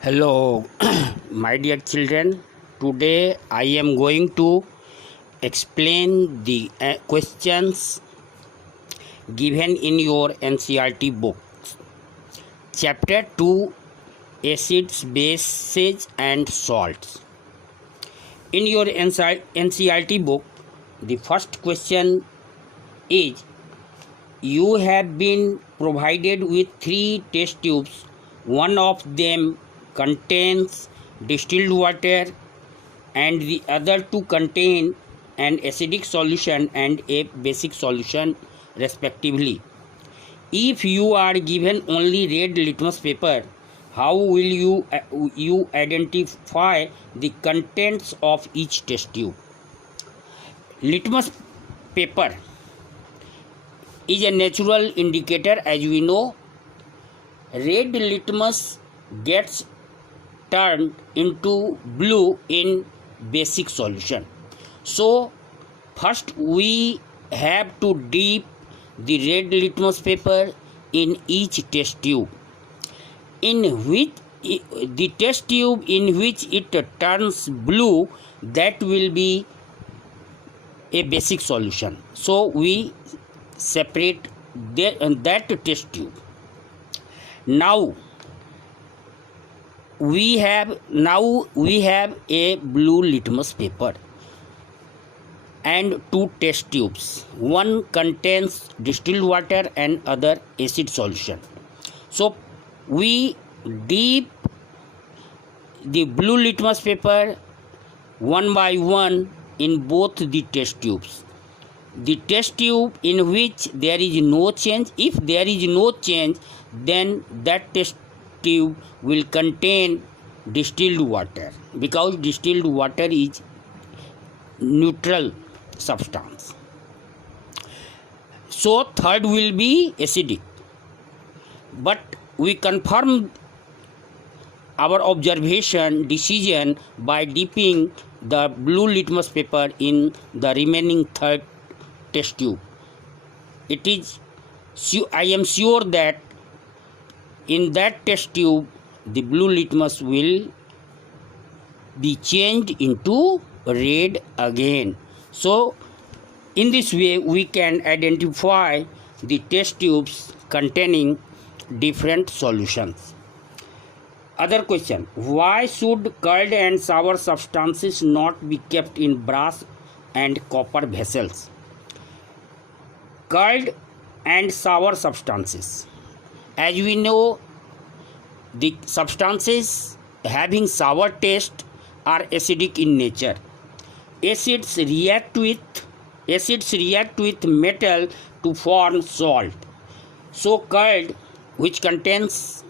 Hello, my dear children. Today I am going to explain the questions given in your NCERT book. Chapter 2, Acids, Bases and Salts. In your NCERT book, the first question is, you have been provided with 3 test tubes. One of them contains distilled water and the other 2 contain an acidic solution and a basic solution respectively. If you are given only red litmus paper, how will you identify the contents of each test tube? Litmus paper is a natural indicator. As we know, red litmus gets turned into blue in basic solution. So first we have to dip the red litmus paper in each test tube, in which the test tube in which it turns blue, that will be a basic solution. So we separate that test tube. Now we have a blue litmus paper and 2 test tubes. One contains distilled water and other acid solution. So we dip the blue litmus paper one by one in both the test tubes. The test tube in which there is no change, if there is no change, then that test tube will contain distilled water, because distilled water is neutral substance. So third will be acidic. But we confirm our decision by dipping the blue litmus paper in the remaining third test tube. I am sure that in that test tube the blue litmus will be changed into red again. So in this way we can identify the test tubes containing different solutions. Other question: why should curd and sour substances not be kept in brass and copper vessels? Curd and sour substances, as we know, the substances having sour taste are acidic in nature. Acids react with metal to form salt. So curd, which contains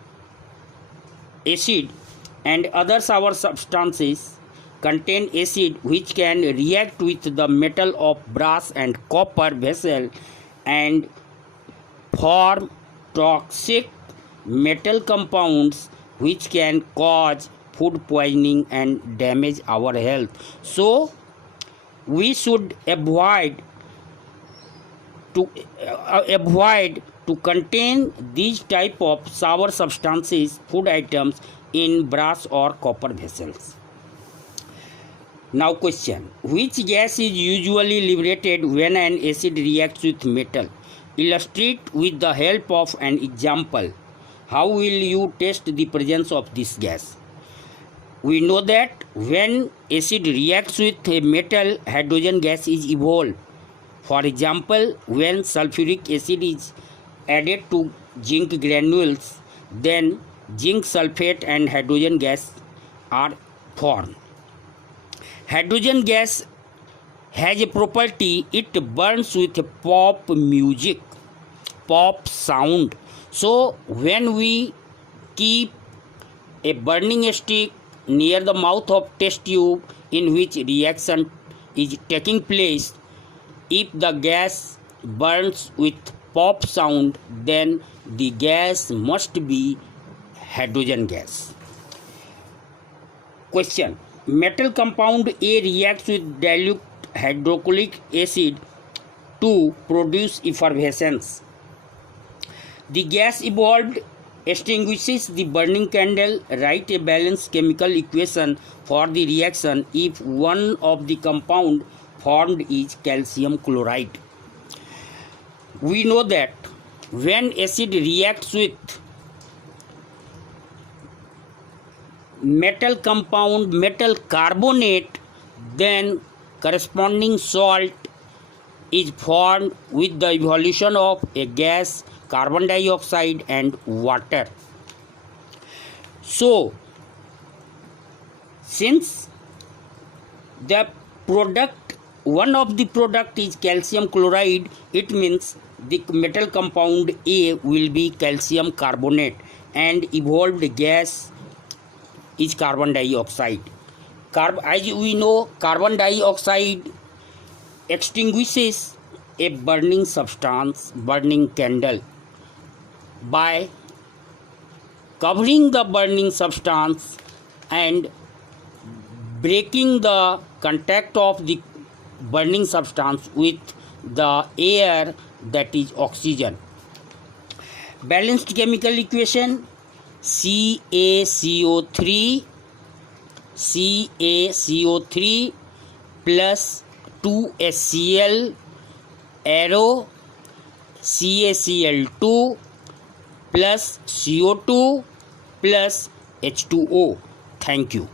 acid, and other sour substances contain acid which can react with the metal of brass and copper vessel and form toxic metal compounds which can cause food poisoning and damage our health. So we should avoid to contain these type of sour substances, food items, in brass or copper vessels. Now question: which gas is usually liberated when an acid reacts with metal? Illustrate with the help of an example. How will you test the presence of this gas? We know that when acid reacts with a metal, hydrogen gas is evolved. For example, when sulfuric acid is added to zinc granules, then zinc sulfate and hydrogen gas are formed. Hydrogen gas has a property: it burns with pop music, pop sound. So when we keep a burning stick near the mouth of test tube in which reaction is taking place, if the gas burns with pop sound, then the gas must be hydrogen gas. Question: metal compound A reacts with dilute hydrochloric acid to produce effervescence. The gas evolved extinguishes the burning candle. Write a balanced chemical equation for the reaction if one of the compound formed is calcium chloride. We know that when acid reacts with metal compound, metal carbonate, then corresponding salt is formed with the evolution of a gas, carbon dioxide and water. So since the product, one of the product is calcium chloride, it means the metal compound A will be calcium carbonate and evolved gas is carbon dioxide. As we know, carbon dioxide extinguishes a burning substance, burning candle, by covering the burning substance and breaking the contact of the burning substance with the air, that is oxygen. Balanced chemical equation: CaCO3 plus 2HCl arrow CaCl2 plus CO2 plus H2O. Thank you.